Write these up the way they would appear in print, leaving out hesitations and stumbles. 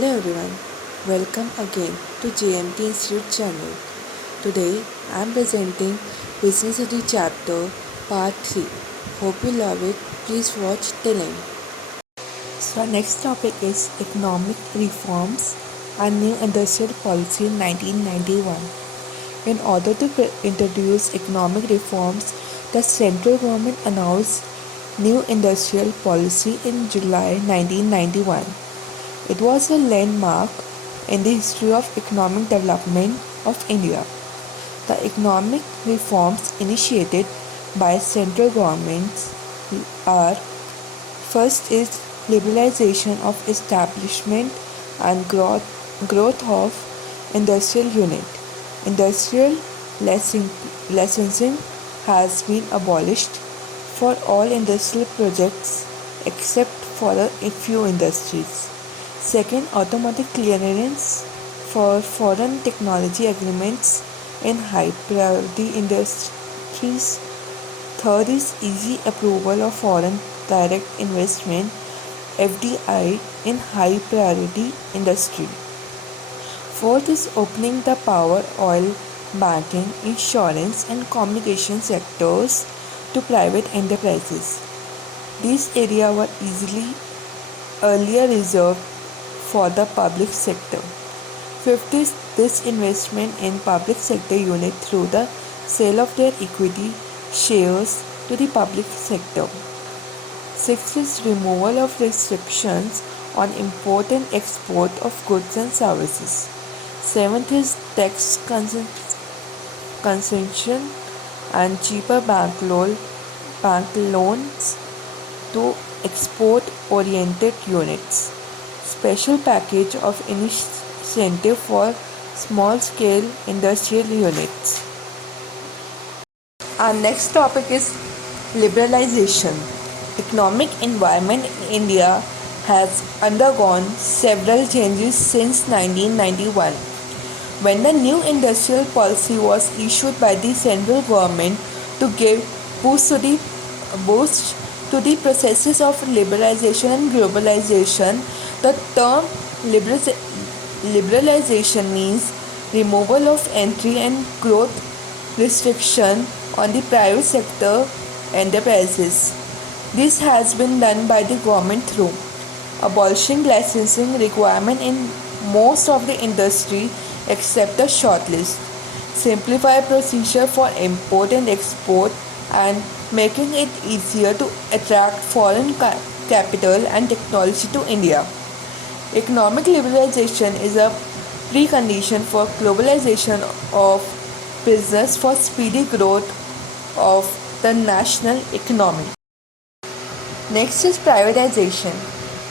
Hello everyone, welcome again to JMD Institute channel. Today I am presenting Business Study chapter part 3. Hope you love it. Please watch till end. So our next topic is economic reforms and new industrial policy in 1991. In order to introduce economic reforms, the central government announced new industrial policy in July 1991. It was a landmark in the history of economic development of India. The economic reforms initiated by central governments are: first is liberalization of establishment and growth of industrial unit. Industrial licensing has been abolished for all industrial projects except for a few industries. Second, automatic clearance for foreign technology agreements in high priority industries. Third is easy approval of foreign direct investment (FDI) in high priority industry. Fourth is opening the power, oil, banking, insurance and communication sectors to private enterprises. These areas were earlier reserved for the public sector. Fifth is disinvestment in public sector unit through the sale of their equity shares to the public sector. Sixth is removal of restrictions on import and export of goods and services. Seventh is tax concession and cheaper bank loans to export-oriented units. Special package of incentive for small-scale industrial units. Our next topic is liberalization. Economic environment in India has undergone several changes since 1991, when the new industrial policy was issued by the central government to give boost to the processes of liberalization and globalization. The term liberalization means removal of entry and growth restriction on the private sector enterprises. This has been done by the government through abolishing licensing requirement in most of the industry except the shortlist, simplify procedure for import and export, and making it easier to attract foreign capital and technology to India. Economic liberalization is a precondition for globalization of business for speedy growth of the national economy. Next is privatization.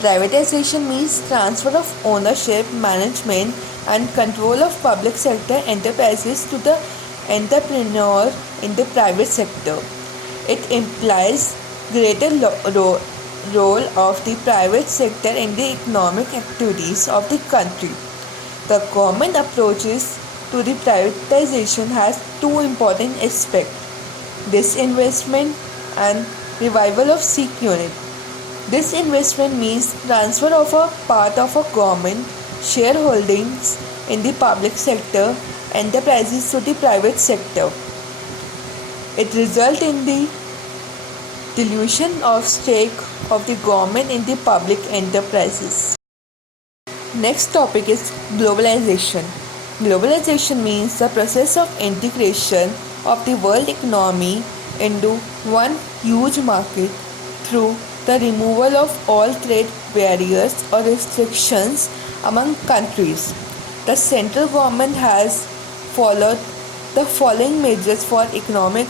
Privatization means transfer of ownership, management and control of public sector enterprises to the entrepreneur in the private sector. It implies greater role of the private sector in the economic activities of the country. The government approaches to the privatization has two important aspects: disinvestment and revival of sick unit. Disinvestment means transfer of a part of a government shareholdings in the public sector enterprises to the private sector. It results in the dilution of stake of the government in the public enterprises. Next topic is globalization. Globalization means the process of integration of the world economy into one huge market through the removal of all trade barriers or restrictions among countries. The central government has followed the following measures for economic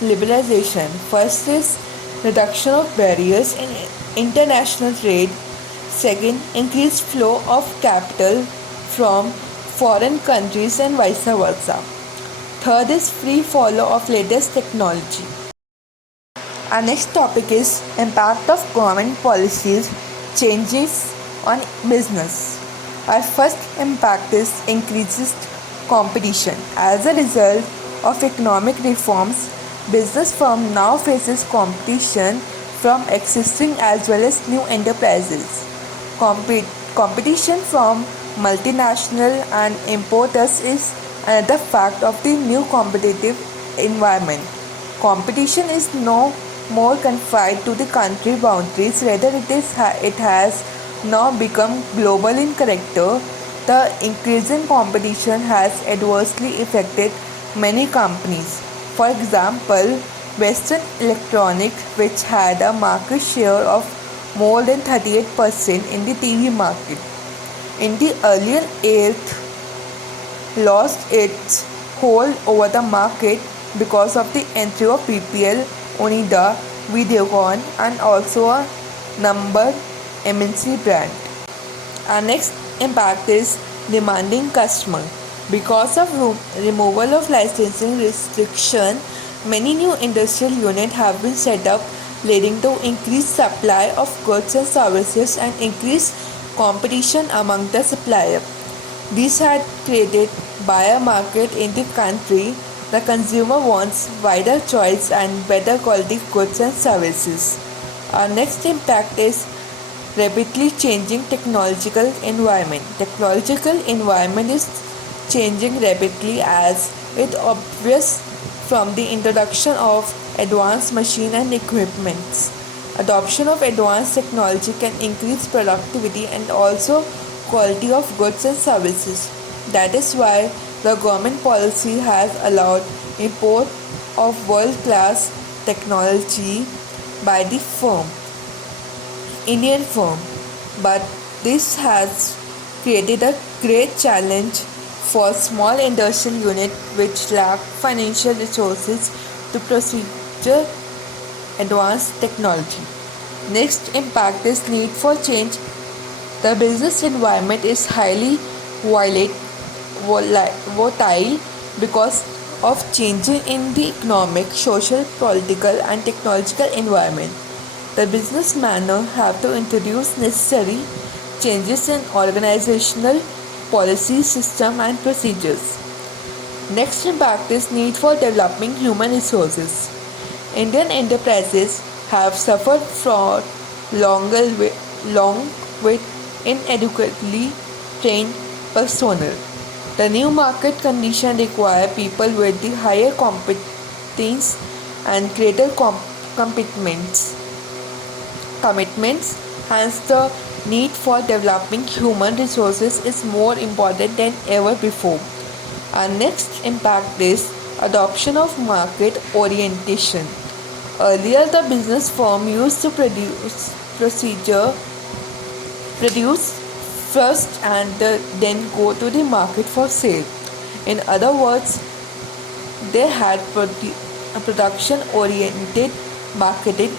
liberalization. First is reduction of barriers in international trade. Second, increased flow of capital from foreign countries and vice versa. Third is free follow of latest technology. Our next topic is impact of government policies changes on business. Our first impact is increased competition. As a result of economic reforms, business firm now faces competition from existing as well as new enterprises. Competition from multinational and importers is another fact of the new competitive environment. Competition is no more confined to the country boundaries, rather it has now become global in character. The increasing competition has adversely affected many companies. For example, Western Electronics, which had a market share of more than 38% in the TV market, in the earlier eighth lost its hold over the market because of the entry of BPL, Onida, Videocon, and also a number MNC brand. Our next impact is demanding customer. Because of removal of licensing restriction, many new industrial units have been set up, leading to increased supply of goods and services and increased competition among the suppliers. This had created buyer market in the country. The consumer wants wider choice and better quality goods and services. Our next impact is rapidly changing technological environment. Technological environment is changing rapidly as it obvious from the introduction of advanced machine and equipments. Adoption of advanced technology can increase productivity and also quality of goods and services. That is why the government policy has allowed import of world-class technology by the Indian firm. But this has created a great challenge for small industrial units which lack financial resources to procedure advanced technology. Next impact is need for change. The business environment is highly volatile because of changing in the economic, social, political and technological environment. The businessmen have to introduce necessary changes in organizational policy, system and procedures. Next impact is need for developing human resources. Indian enterprises have suffered from long with inadequately trained personnel. The new market conditions require people with the higher competence and greater commitments. Hence, the need for developing human resources is more important than ever before. Our next impact is adoption of market orientation. Earlier, the business firm used to produce first and then go to the market for sale. In other words, they had a production oriented marketing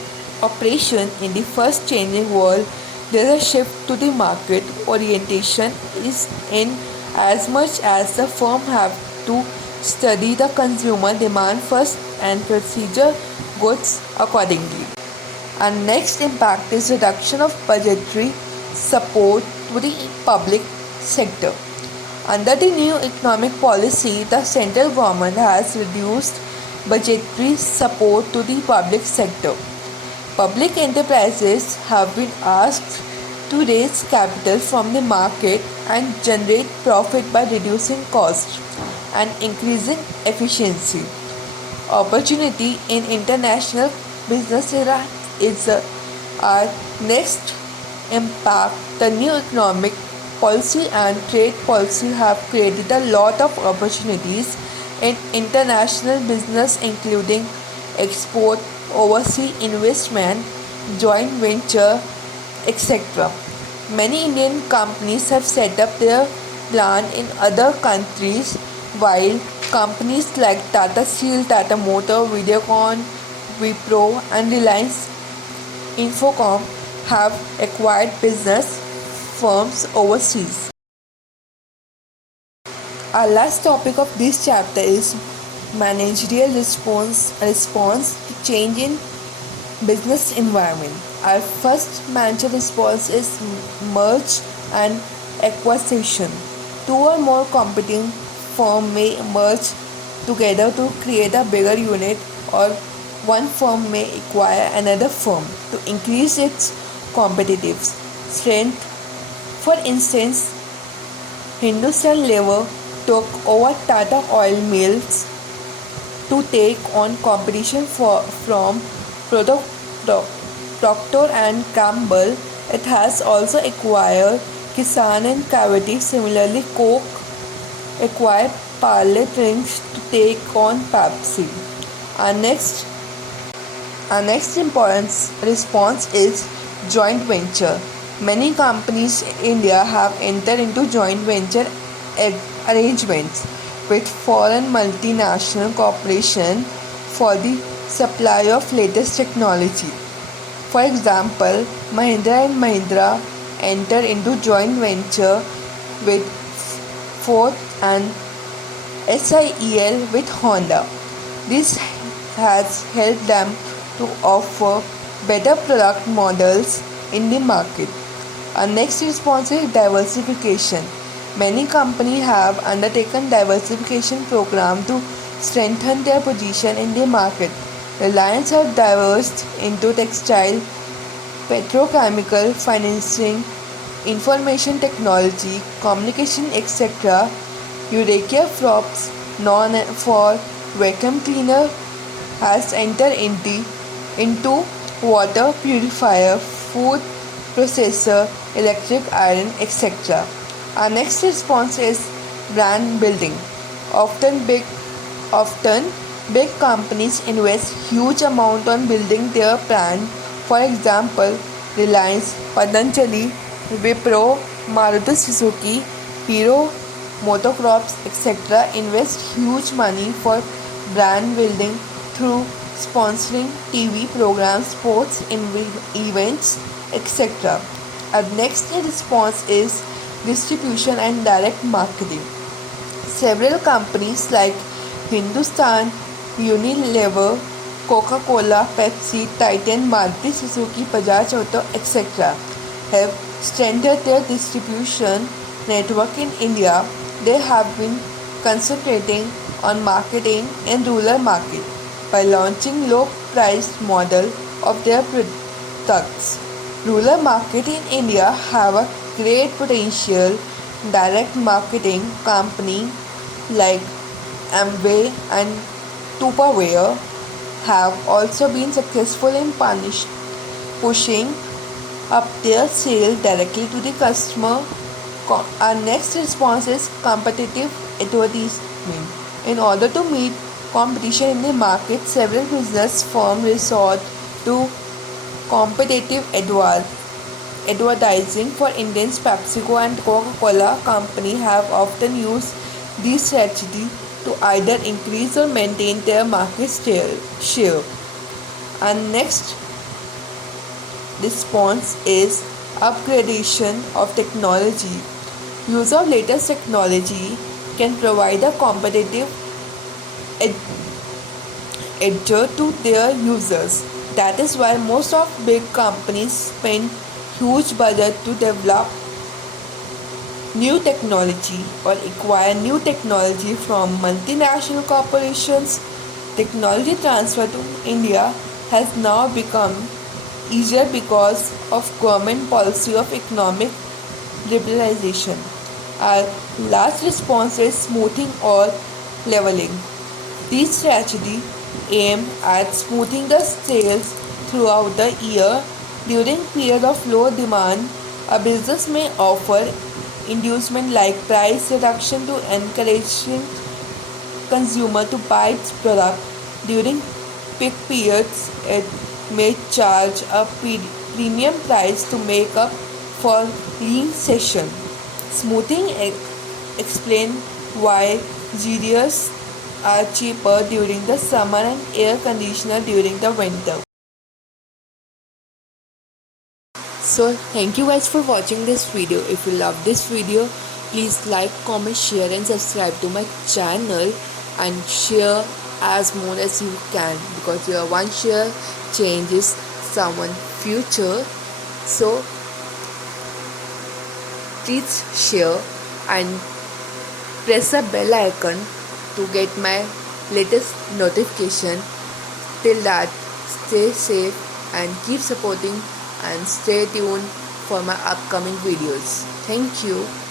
operation. In the first changing world, there is a shift to the market orientation is in as much as the firm have to study the consumer demand first and procedure goods accordingly. Our next impact is reduction of budgetary support to the public sector. Under the new economic policy, the central government has reduced budgetary support to the public sector. Public enterprises have been asked to raise capital from the market and generate profit by reducing costs and increasing efficiency. Opportunity in international business era is our next impact. The new economic policy and trade policy have created a lot of opportunities in international business, including export, overseas investment, joint venture, etc. Many Indian companies have set up their plant in other countries, while companies like Tata Steel, Tata Motor, Videocon, Wipro and Reliance Infocom have acquired business firms overseas. Our last topic of this chapter is managerial response to change in business environment. Our first managerial response is merge and acquisition. Two or more competing firms may merge together to create a bigger unit, or one firm may acquire another firm to increase its competitive strength. For instance, Hindustan Lever took over Tata Oil Mills to take on competition from Proto- Pro- Procter and Gamble. It has also acquired Kisan and Cavity. Similarly, Coke acquired Parle drinks to take on Pepsi. Our next, our next important response is joint venture. Many companies in India have entered into joint venture arrangements with foreign multinational corporations for the supply of latest technology. For example, Mahindra and Mahindra entered into joint venture with Ford and SIEL with Honda. This has helped them to offer better product models in the market. Our next response is diversification. Many companies have undertaken diversification program to strengthen their position in the market. Reliance has diverged into textile, petrochemical, financing, information technology, communication, etc. Eureka Forbes, known for vacuum cleaner, has entered into water purifier, food processor, electric iron, etc. Our next response is brand building. Often big companies invest huge amount on building their brand. For example, Reliance, Patanjali, Wipro, Maruti Suzuki, Hero, Motocrops, etc. invest huge money for brand building through sponsoring TV programs, sports events, etc. Our next response is distribution and direct marketing. Several companies like Hindustan, Unilever, Coca-Cola, Pepsi, Titan, Maruti Suzuki, Bajaj Auto, etc. have strengthened their distribution network in India. They have been concentrating on marketing in rural market by launching low-priced model of their products. Rural market in India have a great potential. Direct marketing company like Amway and Tupperware have also been successful in pushing up their sale directly to the customer. Our next response is competitive advertisement. In order to meet competition in the market, several business firms resort to competitive advertising. For instance, PepsiCo and Coca-Cola company have often used this strategy to either increase or maintain their market share. Our next response is upgradation of technology. Use of latest technology can provide a competitive edge to their users. That is why most of big companies spend huge budget to develop new technology or acquire new technology from multinational corporations. Technology transfer to India has now become easier because of government policy of economic liberalization. Our last response is smoothing or leveling. This strategy aims at smoothing the sales throughout the year. During period of low demand, a business may offer inducement like price reduction to encouraging consumer to buy its product. During peak periods, it may charge a premium price to make up for lean session. Smoothing explain why GDS are cheaper during the summer and air conditioner during the winter. So thank you guys for watching this video. If you love this video, please like, comment, share and subscribe to my channel and share as more as you can, because your one share changes someone's future. So please share and press the bell icon to get my latest notification. Till that, stay safe and keep supporting and stay tuned for my upcoming videos. Thank you.